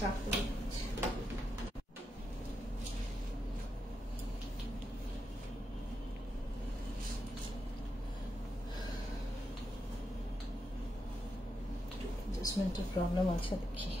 স্টার্ট করে দিচ্ছি। অ্যাডজাস্টমেন্টের প্রবলেম আছে দেখি।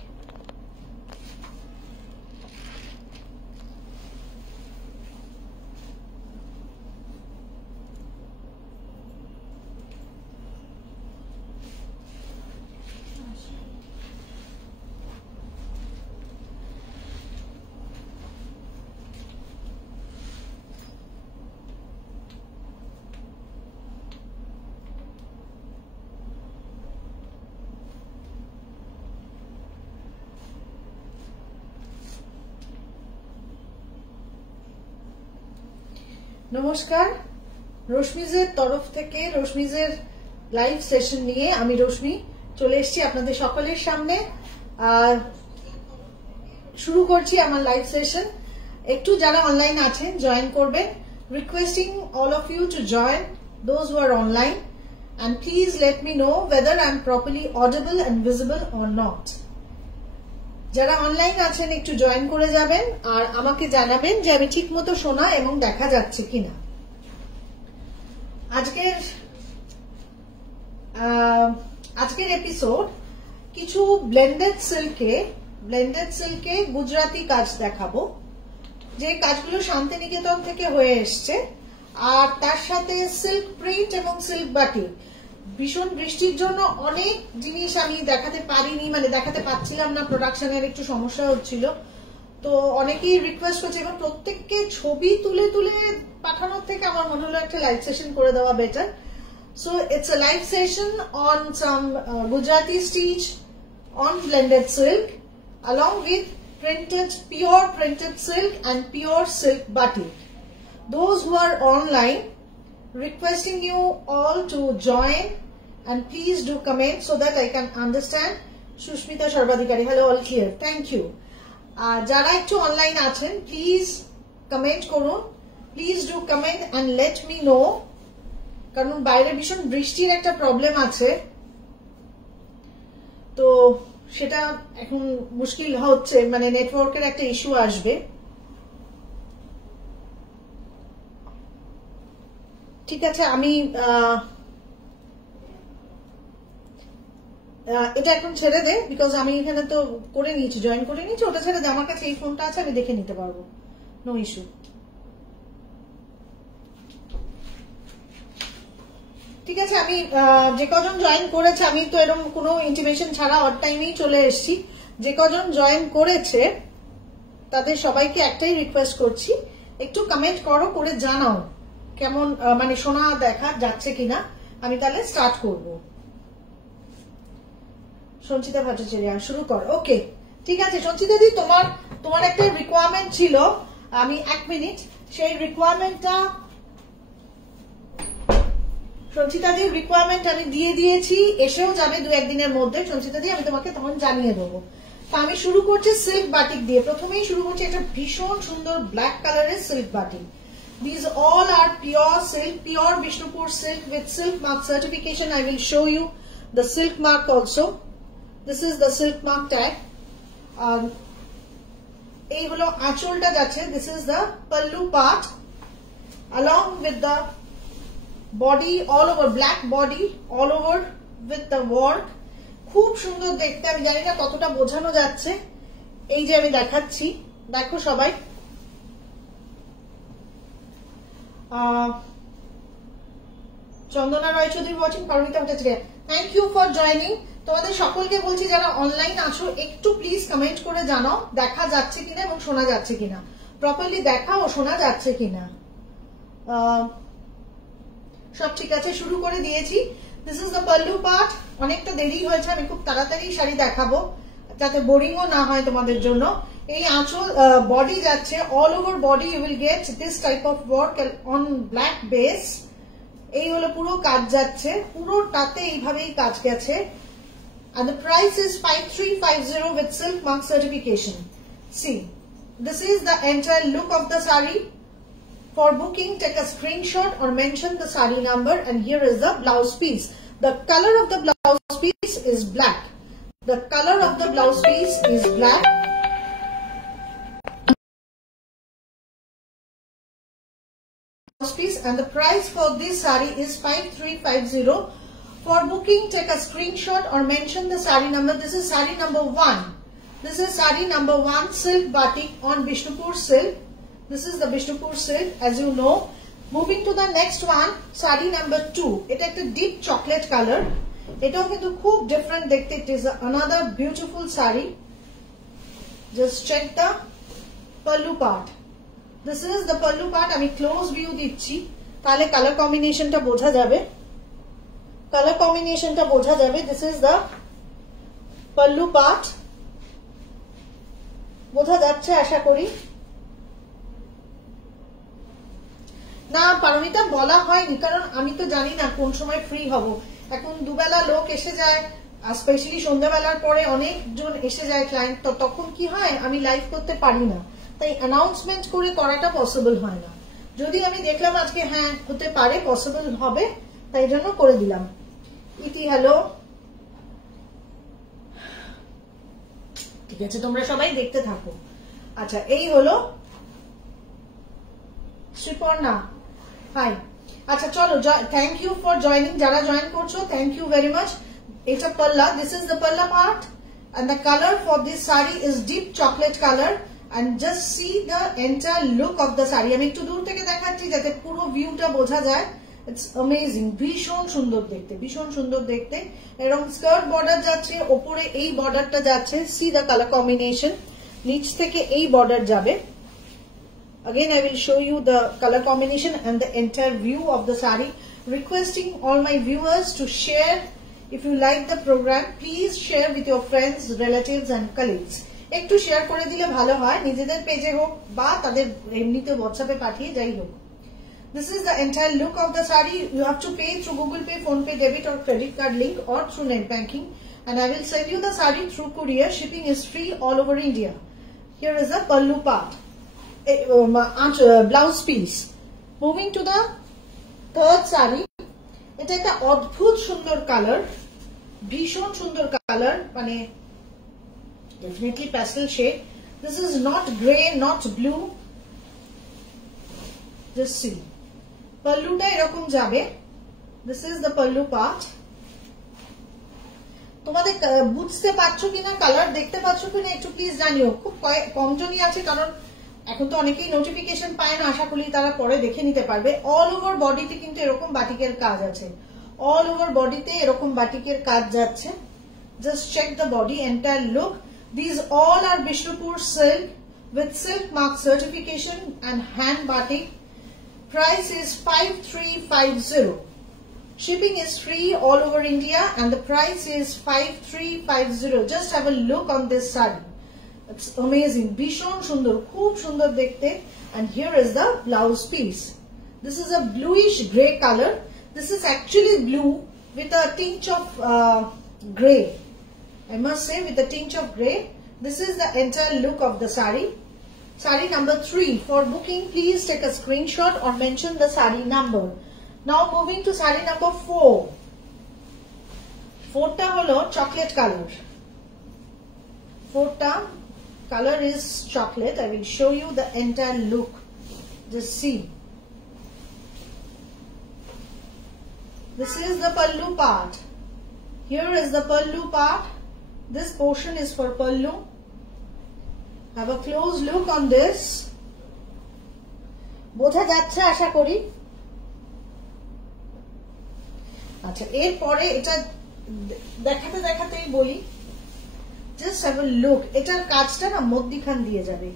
নমস্কার, রশ্মিজের তরফ থেকে রশ্মিজের লাইভ সেশন নিয়ে আমি রশ্মি চলে এসেছি আপনাদের সকলের সামনে। শুরু করছি আমার লাইভ সেশন। একটু যারা অনলাইন আছেন জয়েন করবেন। Requesting all of you to join those who are online and please let me know whether I am properly audible and visible or not. যারা অনলাইন আছেন একটু জয়েন করে যাবেন আর আমাকে জানাবেন যে আমি ঠিকমতো শোনা এবং দেখা যাচ্ছে কিনা। আজকের এপিসোড কিছু ব্লেন্ডেড সিল্কে গুজরাটি কাজ দেখাবো, যে কাজগুলো শান্তিনিকেতন থেকে হয়ে এসছে। আর তার সাথে সিল্ক প্রিন্ট এবং সিল্ক বাটি। ভীষণ বৃষ্টির জন্য অনেক জিনিস আমি দেখাতে পারিনি, মানে দেখাতে পাচ্ছিলাম না, প্রোডাকশনের একটু সমস্যা হচ্ছিল। তো অনেকেই রিকোয়েস্ট করছে এবং প্রত্যেককে ছবি তুলে তুলে পাঠানোর থেকে আমার মনে হলো একটা লাইভ সেশন করে দেওয়া better. So it's a live session on some Gujarati stitch on blended silk along with pure printed silk and pure silk batik. Those who are online, requesting you all to join and please do comment so that I can understand. Shushmita Sharvadikari, hello, all clear, thank you. Jara ekটু online achen, please comment korun, please do comment and let me know, karon বাইরে ভীষণ বৃষ্টির একটা প্রবলেম আছে, তো সেটা এখন মুশকিল হচ্ছে, মানে নেটওয়ার্কের একটা ইস্যু আসবে। ঠিক আছে, আমি এটা এখন ছেড়ে দে, বিকজ আমি এখানে তো করে নিয়েছি, জয়েন করে নিয়েছি, ওটা ছেড়ে দে। আমার কাছে এই ফোনটা আছে, আমি দেখে নিতে পারবো, নো ইস্যু। ঠিক আছে, আমি যে কজন জয়েন করেছে, আমি তো এরকম কোনো ইন্টিমেশন ছাড়া অড টাইমেই চলে এসেছি। যে কজন জয়েন করেছে তাদের সবাইকে একটাই রিকোয়েস্ট করছি, একটু কমেন্ট করো, করে জানাও কেমন, মানে শোনা দেখা যাচ্ছে কিনা। আমি তাহলে স্টার্ট করব। সঞ্চিতা ভট্টাচার্য, শুরু কর। ওকে, ঠিক আছে সঞ্চিতা দি, তোমার একটা রিকোয়ারমেন্ট ছিল, আমি 1 মিনিট সেই রিকোয়ারমেন্টটা, সঞ্চিতাদির রিকোয়ারমেন্ট আমি দিয়ে দিয়েছি, এসেও যাবে 2-1 দিনের মধ্যে। সঞ্চিতাদি, আমি তোমাকে তখন জানিয়ে দেবো। তো আমি শুরু করছি সিল্ক বাটিক দিয়ে। প্রথমেই শুরু করছি একটা ভীষণ সুন্দর ব্ল্যাক কালারের silk batik. These all are pure silk, pure Bishnupur silk with silk mark certification. I will show you the silk mark also. This is the silk mark tag. এই হলো আঁচলটা যাচ্ছে, this is the pallu part along with the body, all over black body, all over with the work. খুব সুন্দর দেখতে। আমি জানি না কতটা বোঝানো যাচ্ছে, এই যে আমি দেখাচ্ছি, দেখো সবাই। Chandana Roy Chowdhury watching, Paramita Bhattacharya, thank you for joining. তোমাদের সকলকে বলছি যারা অনলাইন আছো একটু প্লিজ কমেন্ট করে জানাও দেখা যাচ্ছে কিনা এবং শোনা যাচ্ছে কিনা, প্রপারলি দেখা ও শোনা যাচ্ছে কিনা। সব ঠিক আছে, শুরু করে দিয়েছি। দিস ইজ দ্য পাল্লু পার্ট। অনেকটা দেরি হয়েছে, আমি খুব তাড়াতাড়ি শাড়ি দেখাবো যাতে বোরিংও না হয় তোমাদের জন্য। এই আঁচল বডি যাচ্ছে, all over body you will get this type of work on black base. এই হলো পুরো কাজ যাচ্ছে, পুরোটাতে এইভাবেই কাজ গেছে। and the price is 5350 with silk mark certification. See, this is the entire look of the sari. For booking, take a screenshot or mention the sari number, and here is the blouse piece. The color of the blouse piece is black. The color of the blouse piece is black. and the price for this saree is 5350. For booking, take a screenshot or mention the saree number. This is saree number 1. This is saree number 1, silk batik on Bishnupur silk. This is the Bishnupur silk, as you know. Moving to the next one, saree number 2. It is a deep chocolate color. Etao kintu khub different dekhte. It is another beautiful saree. Just check the pallu part. This is the pallu part. Ami close view dicchi. Tale color combination ta bojha jabe. Color combination ta bojha jabe. This is the pallu part. বোঝা যাচ্ছে আশা করি। না পারমিতা বলা হয়নি, কারণ আমি তো জানি না কোন সময় ফ্রি হব। এখন দুবেলা লোক এসে যায়, স্পেশালি সন্ধ্যাবেলার পরে অনেকজন এসে যায় ক্লায়েন্ট, তো তখন কি হয় আমি লাইভ করতে পারি না, তাই অ্যানাউন্সমেন্ট করে করাটা পসিবল হয় না। যদি আমি দেখলাম আজকে হ্যাঁ হতে পারে, পসিবল হবে, তাই জন্য করে দিলাম। ইতি হ্যালো, ঠিক আছে, তোমরা সবাই দেখতে থাকো। আচ্ছা, এই হলো শ্রীপর্ণা, হাই। আচ্ছা চলো, থ্যাংক ইউ ফর জয়নিং, যারা জয়েন করছো থ্যাংক ইউ ভেরি মাচ। এটা পাল্লা, দিস ইজ দ্য পাল্লা part and the color for this saree is deep chocolate color and just see the entire look of the saree. আমি একটু দূর থেকে দেখাচ্ছি যাতে পুরো ভিউটা বোঝা যায়। It's amazing, ভীষণ সুন্দর দেখতে, ভীষণ সুন্দর দেখতে। এরকম স্কার্ট বর্ডার যাচ্ছে, ওপরে এই বর্ডারটা যাচ্ছে, সি দ্য কালার কম্বিনেশন, নিচ থেকে এই বর্ডার যাবে। Again I will show you the color combination and the entire view of the saree. Requesting all my viewers to share. If you like the program, please share with your friends, relatives and colleagues. একটু শেয়ার করে দিলে ভালো হয়, নিজেদের পেজে হোক বা তাদের এমনিতে হোয়াটসঅ্যাপে পাঠিয়ে যাই হোক। This is the entire look of the saree. You have to pay through Google Pay, Phone Pay, debit or credit card link or through net banking. And I will send you the saree through courier. Shipping is free all over India. Here is the pallu part, blouse piece. Moving to the third saree. এটা একটা অদ্ভুত সুন্দর কালার, ভীষণ সুন্দর কালার, মানে definitely pastel shade. This is not grey, not blue. Just see. পাল্লুটা এরকম যাবে। This is the pallu part. তোমাদের বুঝতে পারছো কিনা, কালার দেখতে পাচ্ছ কিনা একটু প্লিজ জানিও। খুব কমজনই আছে, কারণ এখন তো অনেকেই নোটিফিকেশন পায় না, আশা করি তারা পরে দেখে নিতে পারবে। অল ওভার বডিতে কিন্তু এরকম বাটিকের কাজ আছে, অল ওভার বডিতে এরকম বাটিকের কাজ যাচ্ছে। Just check the body, entire look. These all are Bishnupur silk with silk mark certification and hand batik. Price is 5350. Shipping is free all over India and the price is 5350. Just have a look on this saree. It's amazing. Bishon Shundar, khub shundar dekhte. And here is the blouse piece. This is a bluish grey color. This is actually blue with a tinge of grey. I must say, with a tinge of grey. This is the entire look of the saree. Saree number 3. For booking, please take a screenshot or mention the saree number. Now moving to saree number 4. 4টা হলো chocolate color. 4টা color is chocolate. I will show you the entire look. Just see. This is the pallu part. Here is the pallu part. This portion is for pallu. Have a close look on this. বোঝা যাচ্ছে আশা করি। আচ্ছা, এরপরে এটা দেখাতে দেখাতেই বলি, just have a look. এটার কাজটা না মধ্যিখান দিয়ে যাবে।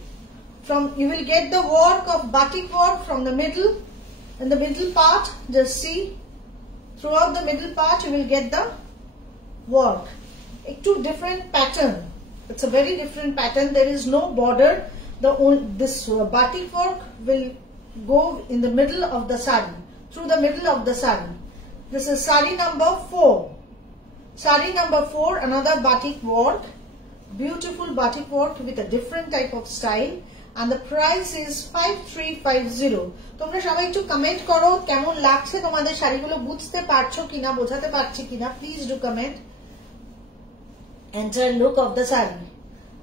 From you will get the work of batik work from the middle, in the middle part. Just see, throughout the middle part you will get the work. একটু different pattern. It's a very different pattern. There is no border. This batik work will go in the middle of the saree, through the middle of the saree. This is saree number 4. Saree number 4, another batik work, beautiful batik work with a different type of style, and the price is 5350. তোমরা সবাই একটু কমেন্ট করো কেমন লাগছে তোমাদের শাড়িগুলো, বুঝতে পারছো কিনা, বোঝাতে পারছি কিনা, please do comment. Entire look of the saree.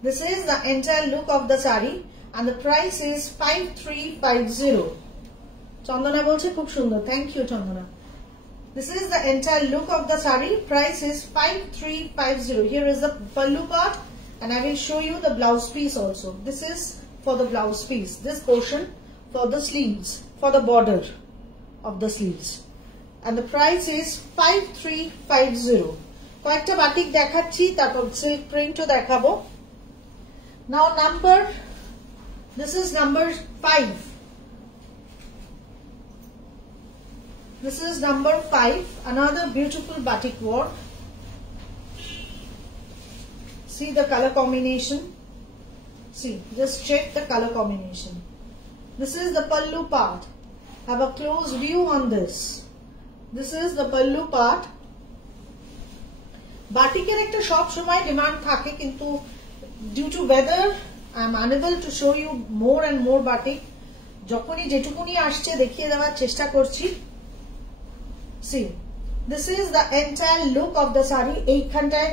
This is the entire look of the saree and the price is 5350. Chandana bolche khub sundor. Thank you, Chandana. This is the entire look of the sari. Price is 5350. Here is the pallu part, and I will show you the blouse piece also. This is for the blouse piece. This portion for the sleeves, for the border of the sleeves. And the price is 5350. কয়েকটা বাটিক দেখাচ্ছি, তারপর silk print ও দেখাবো. Now this is number 5. This is number 5, another beautiful batik work. See the color combination. See, just check the color combination. This is the pallu part. Have a close view on this. This is the pallu part. Batiker ekta shop shomoy demand thake, kintu due to weather I am unable to show you more and more batik. Jokhoni jetukuni ashche dekhiye dewar cheshta korchi. See, this is the entire look of the sari. এইখানটায়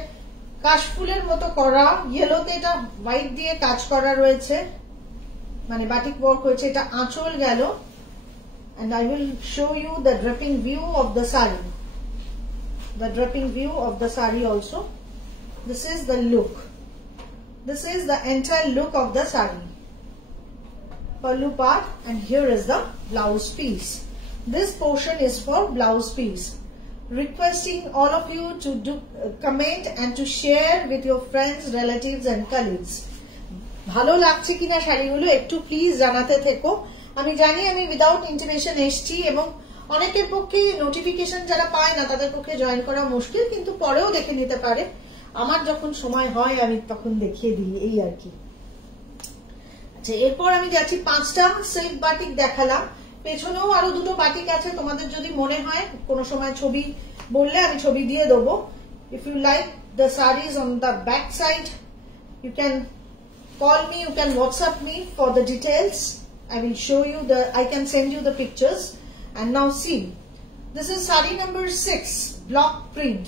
কাশফুলের মতো করা, ইয়েলোতে এটা হোয়াইট দিয়ে কাজ করা রয়েছে, মানে বাটিক ওয়ার্ক হয়েছে। এটা আঁচল গেল, and I will show you the dripping view of the sari. The dripping view of the sari also. This is the look. This is the entire look of the sari. Pallu part, and here is the blouse piece. This portion is for blouse piece. Requesting all of you to do comment and to share with your friends, relatives and colleagues. ভালো লাগছে কিনা শাড়িগুলো একটু প্লিজ জানাতে থেকো। আমি জানি আমি উইদাউট ইন্টিমেশন এসছি, এবং অনেকের পক্ষে নোটিফিকেশন যারা পায় না তাদের পক্ষে জয়েন করা মুশকিল, কিন্তু পরেও দেখে নিতে পারে। আমার যখন সময় হয় আমি তখন দেখিয়ে দিই, এই আর কি। আচ্ছা, এরপর আমি যাচ্ছি 5টা সিল্ক বাটিক দেখালাম। পেছনেও আরো দুটো বাটিক আছে, তোমাদের যদি মনে হয় কোনো সময় ছবি বললে আমি ছবি দিয়ে দেবো। If you like the sarees on the back side, you can call me, you can WhatsApp me for the details. I will show you I can send you the pictures. And now see, this is saree number 6, block print.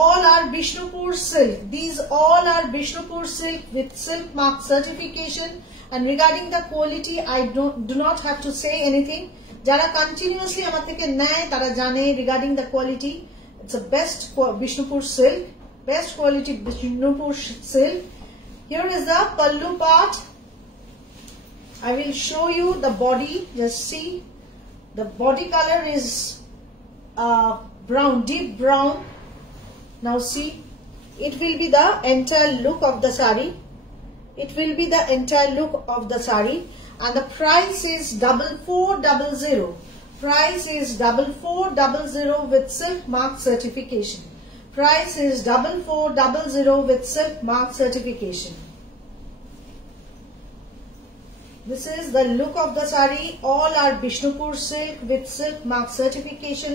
All are Bishnupur silk. These all are Bishnupur silk with silk mark certification. And regarding the quality, I do not have to say anything. Jara continuously amar theke neয় tara jane regarding the quality. It's a best Bishnupur silk, best quality Bishnupur silk. Here is the pallu part. I will show you the body. Just see, the body color is brown, deep brown. Now see, it will be the entire look of the saree. It will be the entire look of the saree, and the price is 4400. Price is 4400 with silk mark certification. Price is 4400 with silk mark certification. This is the look of the saree. All are Bishnupur silk with silk mark certification,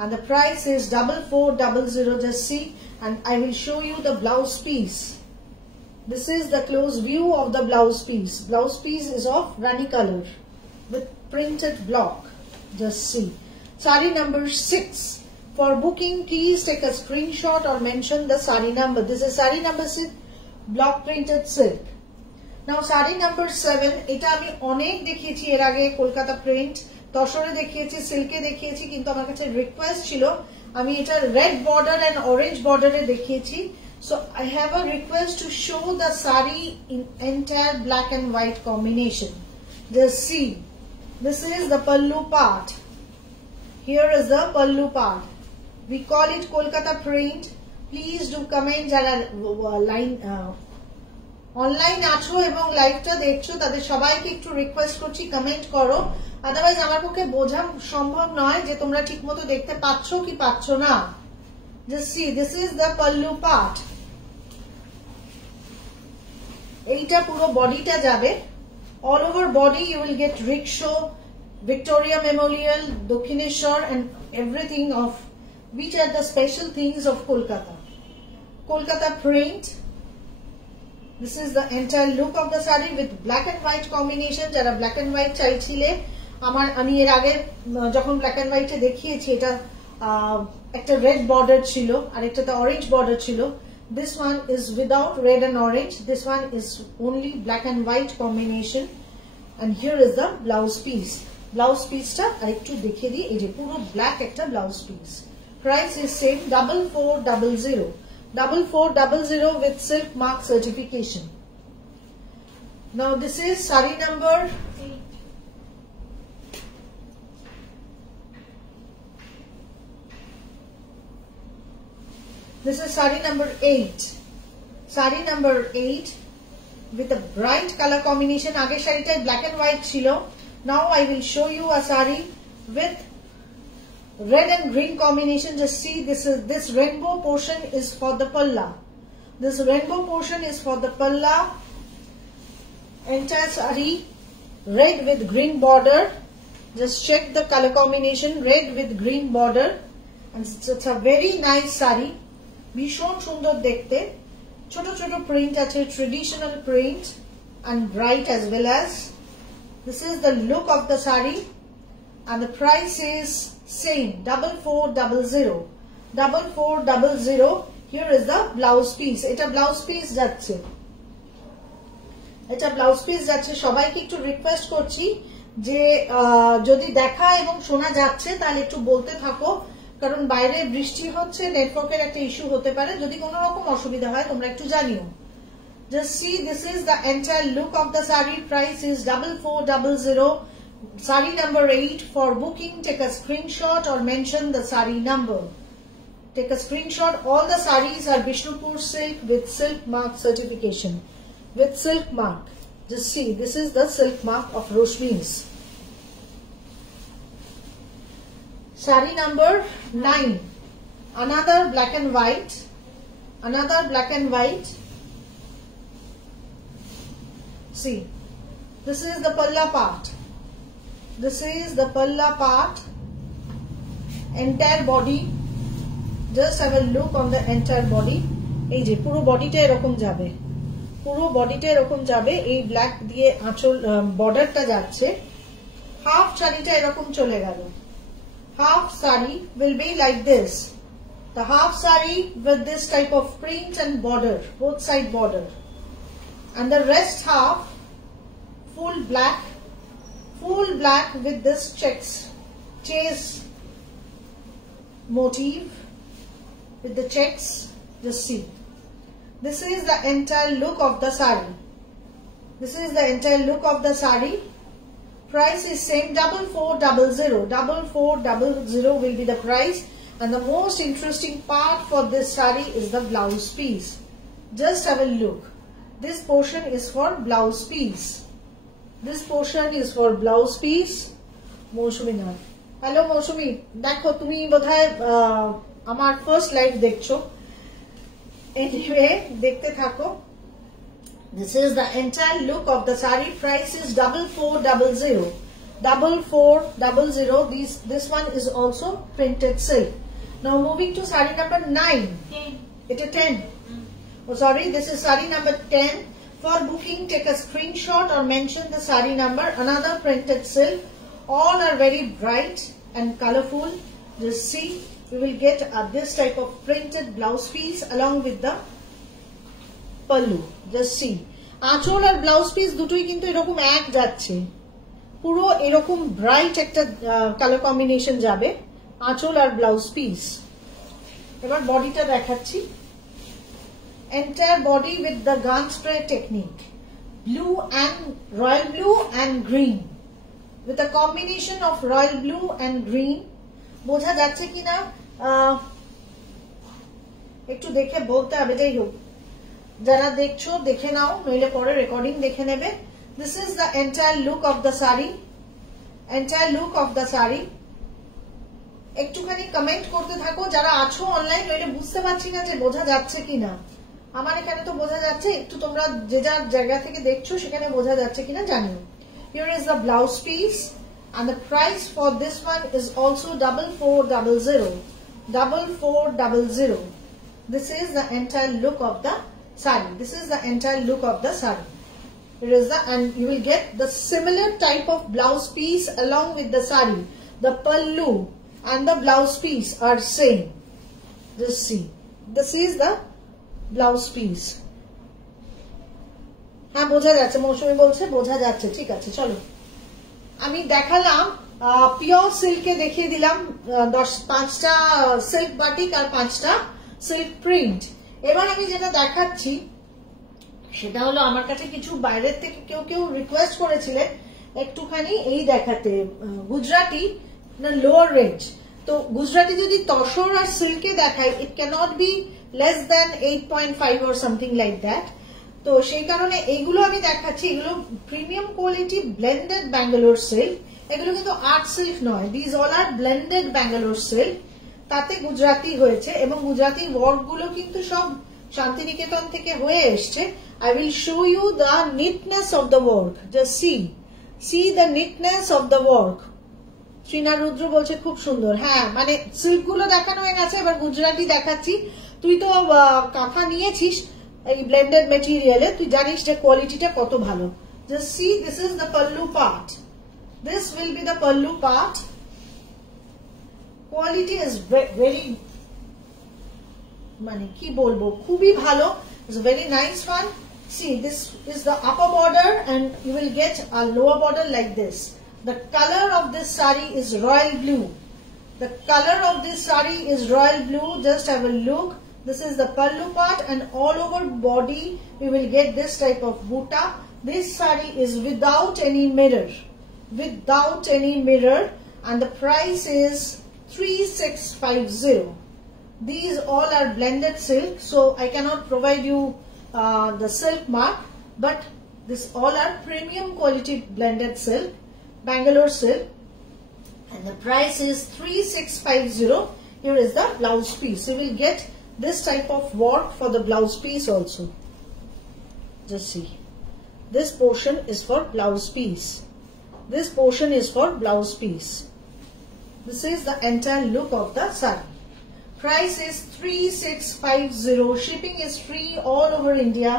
and the price is 4400. Just see, and I will show you the blouse piece. This is the close view of the blouse piece. Blouse piece is of Rani color with printed block. Just see. Saree number 6. For booking, please take a screenshot or mention the saree number. This is saree number 6, block printed silk. Now saree number 7. এটা আমি অনেক দেখিয়েছি এর আগে, কলকাতা প্রিন্ট, তসরে দেখিয়েছি, সিল্কে দেখিয়েছি, কিন্তু আমার কাছে রিকোয়েস্ট ছিল আমি এটা রেড বর্ডার এন্ড অরেঞ্জ বর্ডারে দেখিয়েছি। So I have a request to show the saree in entire black and white combination. Just see, this is the pallu part. Here is the pallu part. We call it Kolkata print. Please do comment jara online acho ebong live ta dekhcho tader shobaike ekটু request korchi comment koro, otherwise amar pokke bojha সম্ভব নয় যে তোমরা ঠিকমতো দেখতে পাচ্ছো কি পাচ্ছো না। Just see, this is the pallu part. এইটা পুরো বডিটা যাবে, all over body you will get rickshaw, Victoria Memorial, Dakhineshwar and everything of which are the special things of Kolkata. Kolkata print. This is the entire look of the saree with black and white combination. যারা black and white চাইছিলে, আমি এর আগে যখন black and white এ দেখিয়েছি এটা একটা red border ছিল আর একটাতে orange border ছিল। This one is without red and orange. This one is only black and white combination. And here is the blouse piece. Blouse পিসটা আরেকটু দেখে দিই। এই যে পুরো ব্ল্যাক একটা blouse piece. Price is same 4400 4400 with silk mark certification. Now this is saree number 8. This is saree number 8. Saree number 8 with a bright color combination. Aage saree ta black and white chilo. Now I will show you a saree with red and green combination. Just see, this rainbow portion is for the palla. This rainbow portion is for the palla. Entire saree red with green border. Just check the color combination, red with green border, and it's a very nice saree. ভীষণ সুন্দর দেখতে, ছোট ছোট প্রিন্ট আছে, traditional print and bright as well as. This is the look of the saree and the price is same 4400 4400. Here is the blouse piece. এটা blouse piece যাচ্ছে, এটা blouse piece যাচ্ছে। সবাইকে একটু রিকোয়েস্ট করছি যে যদি দেখা এবং শোনা যাচ্ছে তাহলে একটু বলতে থাকো, কারণ বাইরে বৃষ্টি হচ্ছে, নেটওয়ার্কের একটা ইস্যু হতে পারে। যদি কোনো রকম অসুবিধা হয় তোমরা একটু জানিও। Just see, this is the entire look of the saree. Price is 4400. Saree number 8. For booking, take a screenshot or mention the saree number. Take a screenshot. All the sarees are Bishnupur silk with silk mark certification. With silk mark. Just see, this is the silk mark of Roshni's. Saree number 9. Another black and white. Another black and white. See, this is the palla part. This is the palla part. Entire body. Just have a look on the entire body. এই যে পুরো বডিটা এরকম যাবে, পুরো বডিটা এরকম যাবে। এই ব্ল্যাক দিয়ে আঁচল বর্ডারটা যাচ্ছে। হাফ শাড়িটা এরকম চলে গেল। Half saree will be like this. The half saree with this type of print and border, both side border. And the rest half full black with this chase motif with the checks. Just see, this is the entire look of the saree. This is the entire look of the saree. Price is same 4400. 4400 will be the price. And the most interesting part for this saree is the blouse piece. Just have a look. This portion is for blouse piece. This portion is for blouse piece. Moshumi na. Hello Moshumi. Dekho tumi bodhoy amar first live dekhcho. Anyway, dekhte thako. This is the entire look of the saree. Price is 4400. 4400. This one is also printed silk. Now moving to saree number 9. 10. It is 10. Oh sorry, this is saree number 10. For booking, take a screenshot or mention the saree number. Another printed silk. All are very bright and colorful. Just see, we will get this type of printed blouse piece along with the pallu. Just see, আঁচল আর blouse piece দুটোই কিন্তু এরকম এক যাচ্ছে, পুরো এরকম ব্রাইট একটা colour combination যাবে আঁচল আর ব্লাউজ পিস। এবার বডিটা দেখাচ্ছি। Entire body with the gun spray technique, blue and royal blue and green, with a combination of royal blue and green. বোঝা যাচ্ছে কিনা একটু দেখে বলতে হবে। যাই হোক, যারা দেখছো দেখে নাও, নইলে পরে রেকর্ডিং দেখে নেবে। This is the entire look of the saree. Entire look of the saree. একটুখানি কমেন্ট করতে থাকো যারা আছো অনলাইন, নইলে বুঝতে পারছি না যে বোঝা যাচ্ছে কিনা। আমার এখানে তো বোঝা যাচ্ছে, একটু তোমরা যে যার জায়গা থেকে দেখছো সেখানে বোঝা যাচ্ছে কিনা জানিও। Here is the blouse piece and the price for this one is also 4400. 4400. This is the entire look of the saree. This is the entire look of the saree. Here is the, and you will get the similar type of blouse piece along with the saree. The pallu and the blouse piece are same. Just see, this is the blouse piece. হ্যাঁ বোঝা যাচ্ছে, মৌসুমী বলছে বোঝা যাচ্ছে। ঠিক আছে, চলো আমি দেখালাম পিওর সিল্কে দেখিয়ে দিলাম 5টা সিল্ক বাটিক আর 5টা সিল্ক প্রিন্ট। এবার আমি যেটা দেখাচ্ছি সেটা হলো আমার কাছে কিছু বাইরের থেকে কেউ রিকোয়েস্ট করেছিলেন একটুখানি এই দেখাতে গুজরাটি লোয়ার রেঞ্জ। তো গুজরাটি যদি তসর আর সিল্কে দেখায় it can't be less than 8.5 or something like that। তো সেই কারণে এইগুলো আমি দেখাচ্ছি, এগুলো premium quality blended Bangalore silk. এগুলো কিন্তু আর্ট সিল্ক নয়, this all are blended Bangalore silk. তাতে গুজরাটি হয়েছে এবং গুজরাটি ওয়ার্ক গুলো কিন্তু সব শান্তিনিকেতন থেকে হয়ে এসছে। I will show you the neatness of the work. Just see the neatness of the work. Shreena রুদ্র বলছে খুব সুন্দর। হ্যাঁ, মানে সিল্ক গুলো দেখানো হয়ে গেছে, এবার গুজরাটি দেখাচ্ছি। তুই তো কাঁথা নিয়েছিস এই ব্লেন্ডেড মেটেরিয়ালে, তুই জানিস যে কোয়ালিটিটা কত ভালো। Just see, this is the pallu part. This will be the pallu part. Quality is very, মানে কি বলবো, খুবই ভালো। It's a very nice one. See, this is the upper border and you will get a lower border like this. The color of this saree is royal blue. The color of this saree is royal blue. Just have a look. This is the pallu part and all over body we will get this type of buta. This saree is without any mirror. Without any mirror, and the price is 3650. These all are blended silk, so I cannot provide you the silk mark, but this all are premium quality blended silk, Bangalore silk, and the price is 3650. Here is the blouse piece. You will get this type of work for the blouse piece also. Just see, this portion is for blouse piece. This portion is for blouse piece. This is the entire look of the saree. Price is 3650. Shipping is free all over India.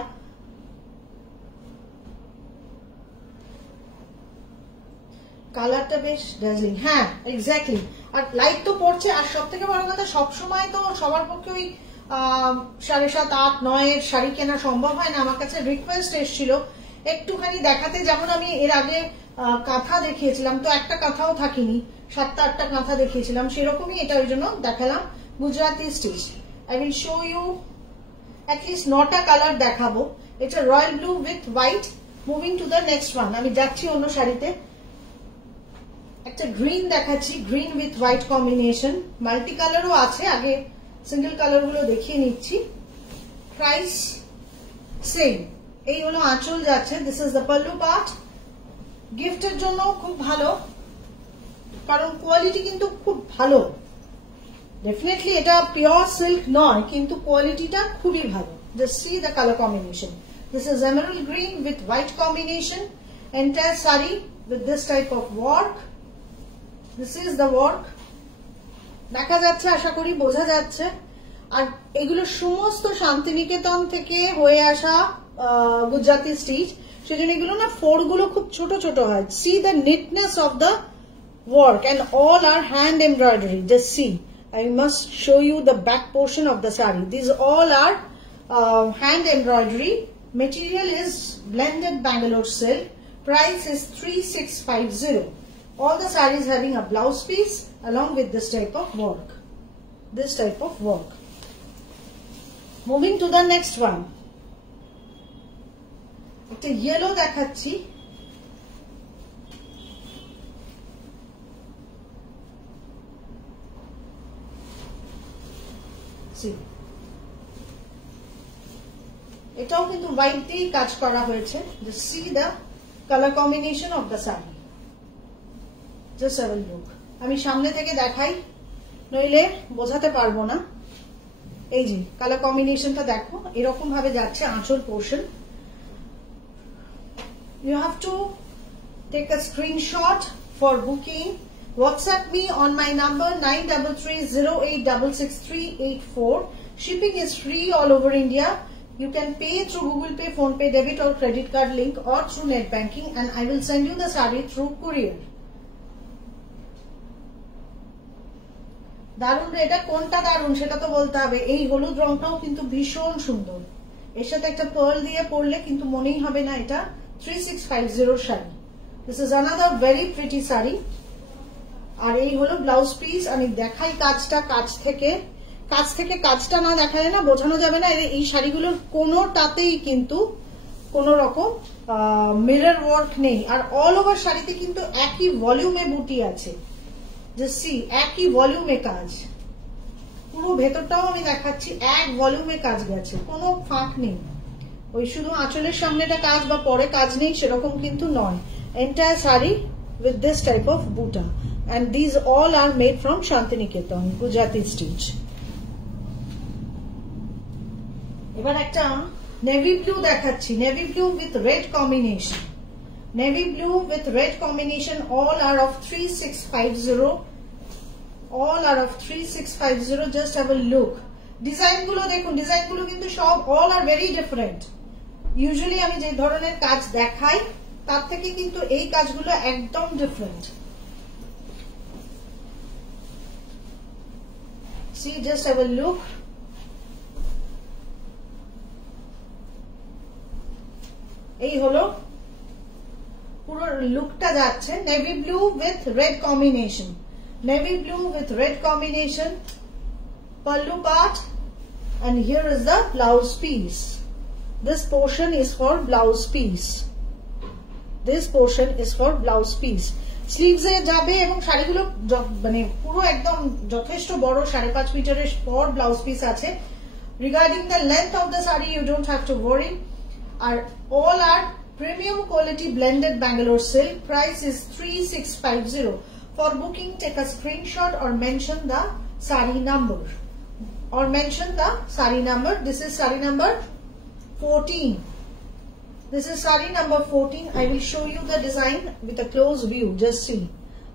কালারটা বেশ ডার্জিলিং। হ্যাঁ, এক্স্যাক্টলি। আর লাইট তো পড়ছে, আর সব থেকে বড় কথা সব সময় তো সবার পক্ষে ওই 7:30, 8, 9 এর শাড়ি কেনা সম্ভব হয় না। আমার কাছে রিকোয়েস্ট এসেছিল একটুখানি দেখাতে, যেমন আমি এর আগে কাঁথা দেখিয়েছিলাম, তো একটা কাঁথাও থাকিনি, 7টা 8টা কাঁথা দেখিয়েছিলাম, সেরকমই এটা ওই জন্য দেখালাম Gujarati stitch. I will show you at least 9টা কালার দেখাবো। এটা royal blue with white. Moving to the next one, আমি যাচ্ছি অন্য শাড়িতে। একটা গ্রিন দেখাচ্ছি, green with white combination, multi কালারও আছে, আগে সিঙ্গেল কালার গুলো দেখিয়ে নিচ্ছি। Price same. এই হলো আঁচল যাচ্ছে। This is the pallu part. গিফটের জন্য খুব ভালো, কারণ কোয়ালিটি কিন্তু খুব ভালো। ডেফিনেটলি এটা পিওর সিল্ক নয়, কিন্তু কোয়ালিটিটা খুবই ভালো। Just see the colour combination. This is emerald green with white combination, entire sari with this type of work. This is the work. দেখা যাচ্ছে, আশা করি বোঝা যাচ্ছে। আর এগুলো সমস্ত শান্তিনিকেতন থেকে হয়ে আসা গুজরাটি স্টিচ, সেজন্য এগুলো না ফোর গুলো খুব ছোট ছোট হয়। See the neatness of the work and all are hand embroidery. Just see, I must show you the back portion of the saree. These all are hand embroidery. Material is blended Bangalore silk. Price is 3650. All the sarees having a blouse piece along with this type of work. This type of work. Moving to the next one. It's a yellow দেখাচ্ছি। এটাও কিন্তু হোয়াইট দিয়ে কাজ করা হয়েছে। Just see the color combination of the saree. Just have a look. আমি সামনে থেকে দেখাই, নইলে বোঝাতে পারবো না। এই যে কালার কম্বিনেশনটা দেখো, এরকম ভাবে যাচ্ছে আঁচল portion. You have to take a screenshot for booking. WhatsApp me on my number 9330866384. Shipping is free all over India. You can pay through Google Pay, Phone Pay, debit or credit card link, or through net banking, and I will send you the saree through courier. দারুণ, এটা কোনটা দারুণ সেটা তো বলতে হবে। এই হলুদ রংটাও কিন্তু ভীষণ সুন্দর, এর সাথে একটা পার্ল দিয়ে পরলে কিন্তু মনেই হবে না এটা 3650 sari. This is another very pretty saree. আর এই হলো ব্লাউজ পিস। আমি দেখাই কাজটা কাছ থেকে কাজটা না দেখালে না বোঝানো যাবে না। এই শাড়িগুলোর কোনোটাতেই কিন্তু কোন রকম মিরর ওয়ার্ক নেই, আর অল ওভার শাড়িতে কিন্তু একই ভলিউমে বুটি আছে। জাস্ট সি, একই ভলিউমে কাজ, পুরো ভেতরটাও আমি দেখাচ্ছি, এক ভলিউমে কাজ গেছে, কোনো ফাঁক নেই। ওই শুধু আঁচলের সামনেটা কাজ বা পরে কাজ নেই সেরকম কিন্তু নয়। এন্টায়ার sari with this type of buta, and these all are made from Shantiniketan Gujarati stitch. এবার একটা নেভি ব্লু দেখাচ্ছি, navy blue with red combination. Navy blue with red combination, all are of 3650, all are of 3650. just have a look, design গুলো দেখুন, ডিজাইন গুলো কিন্তু সব all are very different. Usually আমি যে ধরনের কাজ দেখাই তার থেকে কিন্তু এই কাজগুলো একদম different. See, just have a look. এই হলো পুরো লুকটা যাচ্ছে, navy blue with red combination, navy blue with red combination, pallu part, and here is the blouse piece. This portion is for blouse piece. This portion is for blouse piece. Sleeves এ যাবে এবং শাড়িগুলো মানে পুরো একদম যথেষ্ট বড়, 5.5 মিটারের পর ব্লাউজ পিস আছে। Regarding the length of the sari you don't have to worry. আর all are premium quality blended Bangalore silk. Price is 3650. For booking, take a screenshot or mention the sari number. This is sari number 14. This is sari number 14. I will show you the design with a close view. Just see.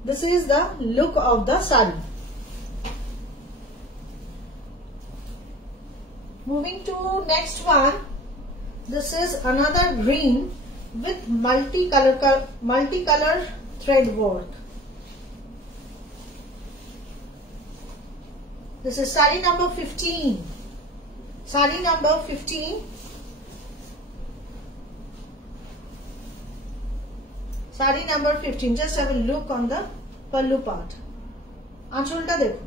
This is the look of the sari. Moving to next one. This is another green with multicolor thread work. This is sari number 15. Sari number 15. Sari number 15. Just have a look on the pallu part. Ancholta dekho.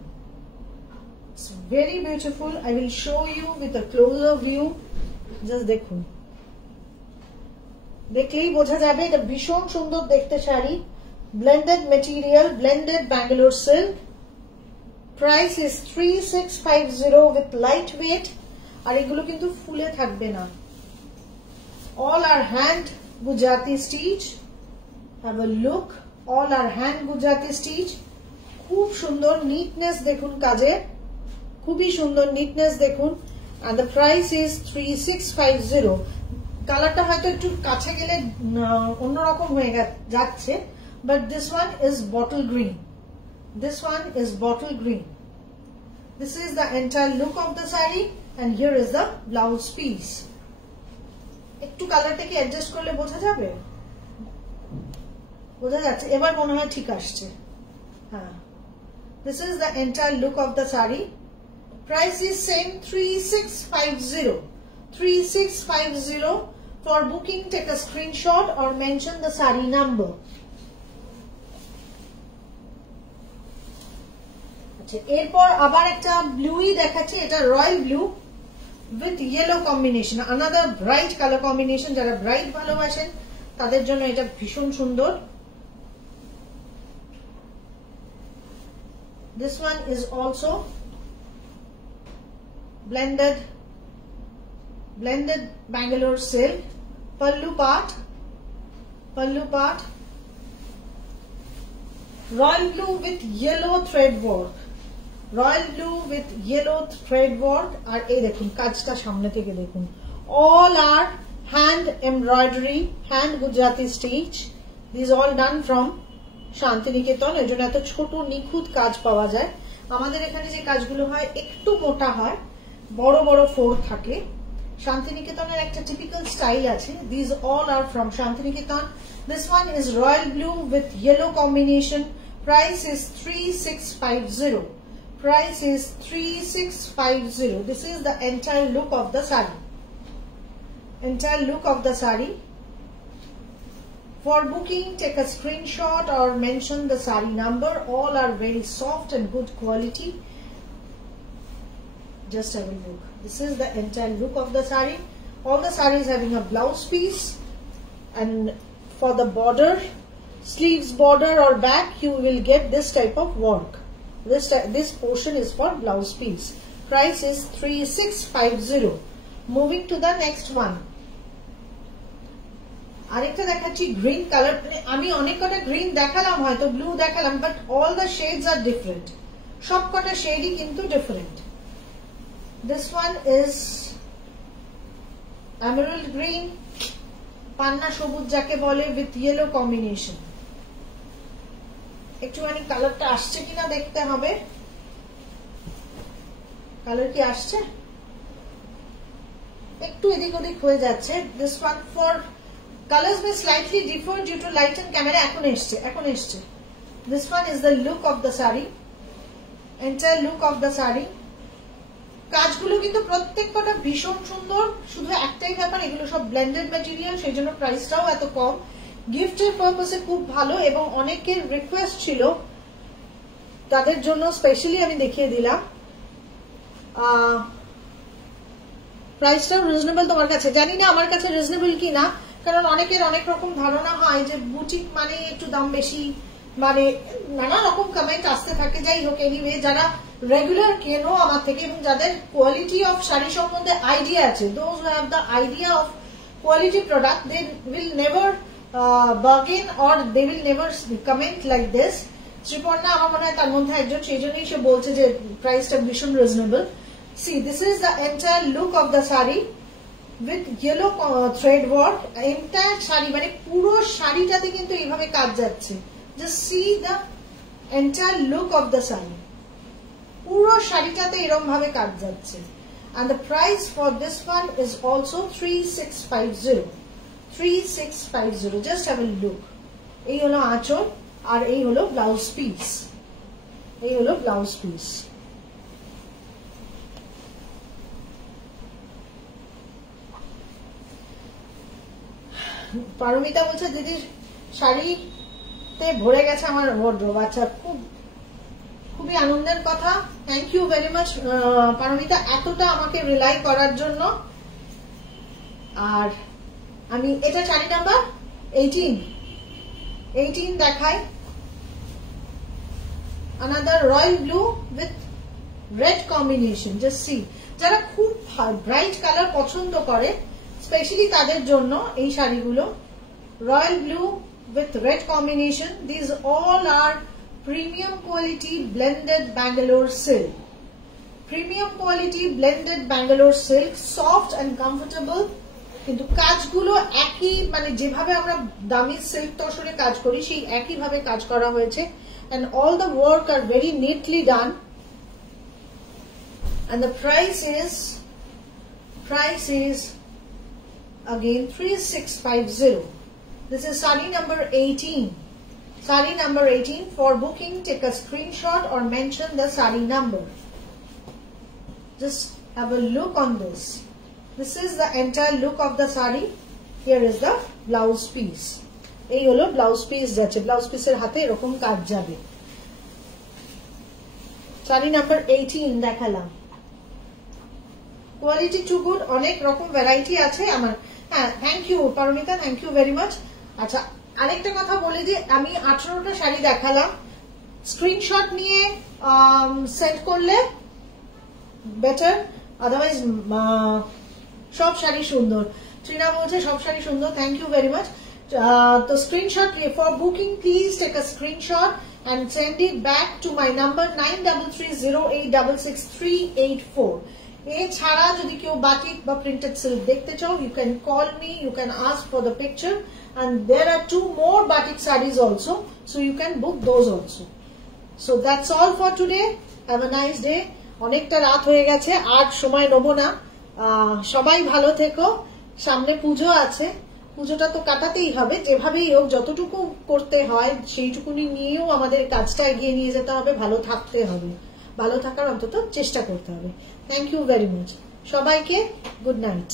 It's very beautiful. I will show you with a closer view. Just দেখুন, দেখলেই বোঝা যাবে এটা ভীষণ সুন্দর দেখতে শাড়ি। Blended material, blended Bangalore silk. Price is 3650 with light weight. আর এগুলো কিন্তু ফুলে থাকবে না। All are hand Gujarati stitch. Have a look, all are hand Gujarati stitch. খুব সুন্দর নিটনেস দেখুন কাজে, খুবই সুন্দর নিটনেস দেখুন। And the price is 3650. কালারটা হয়তো একটু কাছে গেলে অন্যরকম হয়ে যাচ্ছে, but this one is bottle green. This one is bottle green. This is the entire look of the saree, and here is the blouse piece. একটু কালারটা কি অ্যাডজাস্ট করলে বোঝা যাবে? বোঝা যাচ্ছে, এবার মনে হয় ঠিক আসছে। হ্যাঁ, this is the entire look of the saree. Price is same, 3650. 3650. For booking, take a screenshot or mention the sari number. আচ্ছা, এরপর আবার একটা ব্লুই দেখাচ্ছি। এটা royal blue with yellow combination, another bright colour combination. যারা ব্রাইট ভালোবাসেন তাদের জন্য এটা ভীষণ সুন্দর। This one is also blended Bangalore silk. Pallu part, royal blue with yellow thread work, royal blue with yellow thread work. আর এই দেখুন কাজটা সামনে থেকে দেখুন, all are hand embroidery, hand Gujarati stitch. These all done from Shantiniketan. এর জন্য এত ছোট নিখুঁত কাজ পাওয়া যায়। আমাদের এখানে যে কাজগুলো হয় একটু মোটা হয়, বড় বড় ফোর থাকে। শান্তিনিকেতনের একটা টিপিক্যাল স্টাইল আছে। These all are from Shantiniketan. This one is royal blue with yellow combination. Price is 3650. Price is 3650. This is the entire look of the saree. Entire look of the saree. For booking, take a screenshot or mention the sari number. All are very soft and good quality. Just have a look. This is the entire look of the sari. All the saris having a blouse piece, and for the border, sleeves border or back, you will get this type of work. This portion is for blouse piece. Price is 3650. Moving to the next one. আরেকটা দেখাচ্ছি green colour. আমি অনেক কটা গ্রিন দেখালাম, হয়তো blue দেখালাম, but all the shades are different. সব কটা শেডই কিন্তু different. This one is emerald green, পান্না সবুজ যাকে বলে, উইথ ইয়েলো কম্বিনেশন। একটুখানি কালারটা আসছে কিনা দেখতে হবে। কালার কি আসছে? একটু এদিক ওদিক হয়ে যাচ্ছে। This one for colors may slightly differ due to light and camera. এখন এসছে। This one is the look of the sari, entire look of the sari. কাজগুলো কিন্তু প্রত্যেকটা ভীষণ সুন্দর। শুধু একটাই ব্যাপার, এগুলো সব ব্লেন্ডেড ম্যাটেরিয়াল, সেই জন্য প্রাইসটাও এত কম। গিফটের পারপাসে খুব ভালো, এবং অনেকের রিকোয়েস্ট ছিল, তাদের জন্য স্পেশালি আমি দেখিয়ে দিলাম। প্রাইসটাও রিজনেবল তোমার কাছে, জানি না আমার কাছে রিজনেবল কি না, কারণ অনেকের অনেক রকম ধারণা হয় যে বুটিক মানে একটু দাম বেশি, মানে নানা রকম কমেন্ট আসতে থাকে। যাই হোক, এনিওয়ে যারা রেগুলার কেনো আমার থেকে এবং যাদের কোয়ালিটি অফ শাড়ি সম্বন্ধে আইডিয়া আছে, those who have the idea of quality product, they will never bargain or they will never comment like this. Sriparna আমার মনে হয় তার মধ্যে একজন, সেই জন্যই সে বলছে যে প্রাইসটা ভীষণ reasonable. See, this is the entire look of the sari with yellow thread work. Entire sari মানে পুরো শাড়িটাতে কিন্তু এইভাবে কাজ যাচ্ছে। Just see the entire look of the sari, পুরো শাড়িটাতে এরকম ভাবে কাজ যাচ্ছে। And the price for this one is also 3650. 3650. Just have a look. এই হলো আঁচল, আর এই হলো ব্লাউজ পিস। এই হলো ব্লাউজ পিস। পারমিতা বলছে দিদি শাড়িতে ভরে গেছে আমার ওয়ার্ড্রোব। আচ্ছা, খুবই আনন্দের কথা। Thank you very much Paromita, এতটা আমাকে রিলাই করার জন্য। আর আমি এটা শাড়ি নাম্বার 18 দেখাই। Another royal blue with red combination. Just see, যারা খুব ব্রাইট কালার পছন্দ করে স্পেশালি তাদের জন্য এই শাড়িগুলো। Royal blue with red combination. This all are premium quality blended Bangalore silk. Premium quality blended Bangalore silk, soft and comfortable, কিন্তু কাজগুলো একই, মানে যেভাবে আমরা দামি সিল্ক তসরে কাজ করি সেই একই ভাবে কাজ করা হয়েছে। and all the work are very neatly done, and the price is again 3650. This is sari number 18. Sari number 18. For booking, take a screenshot or mention the sari number. Just have a look on this. This is the entire look of the sari. Here is the blouse piece. এই হলো blouse piece যাচ্ছে। ব্লাউজ পিসের হাতে এরকম কাজ যাবে। শাড়ি নাম্বার 18 দেখালাম। Quality two good, অনেক রকম ভ্যারাইটি আছে আমার। হ্যাঁ, thank you Paromita, thank you very much. আচ্ছা, আরেকটা কথা বলে যে আমি 18টা শাড়ি দেখালাম, স্ক্রিনশট নিয়ে সেন্ড করলে বেটার, আদারওয়াইজ সব শাড়ি সুন্দর। ট্রিনা বলছে সব শাড়ি সুন্দর, thank you very much. The screenshot for booking, please take a screenshot and send it back to my number 9330866384. এছাড়া যদি কেউ বাটিক বা প্রিন্টেড সিল্ক দেখতে চাও, you can call me, you can ask for the picture, and there are 2 more batik sarees also, so you can book those also. So that's all for today. Have a nice day. অনেকটা রাত হয়ে গেছে, আর সময় নেব না। সবাই ভালো থেকো। সামনে পুজো আছে, পুজোটা তো কাটাতেই হবে, যেভাবেই হোক যতটুকু করতে হয় সেইটুকুনি নিয়েও আমাদের কাজটা এগিয়ে নিয়ে যেতে হবে। ভালো থাকতে হবে, ভালো থাকার অন্তত চেষ্টা করতে হবে। থ্যাংক ইউ ভেরি মাচ সবাইকে। Good night.